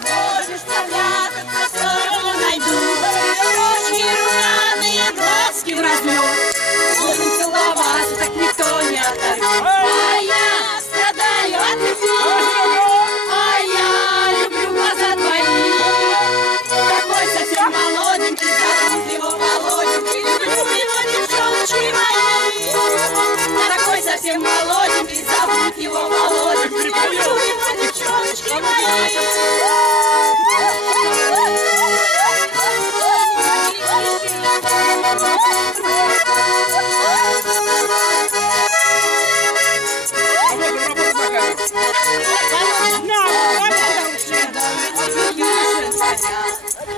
Можешь спрятаться, все равно найду. Ручки румяные, глазки в разлет. Будем целоваться, так никто не оторвет. А я страдаю от любви, а я люблю глаза твои. Такой совсем молоденький, зовут его Володенький. Люблю его, девчоночки мои. Такой совсем молоденький, зовут его Володенький. Люблю его, девчоночки мои.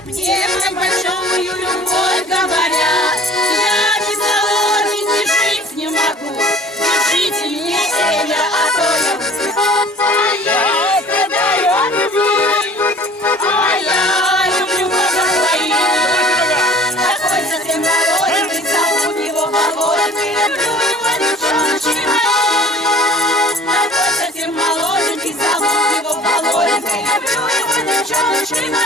Мне прям большую любовь говорят, я без Володеньки жить не могу. Держите меня, Сеня, а то я умру. А я страдаю от любви, а я люблю глаза твои. Такой совсем Володенький, зовут его Володенький. Люблю его, девчоночки мои. Такой совсем молоденький, зовут его Володенький. Люблю его, девчоночки мои.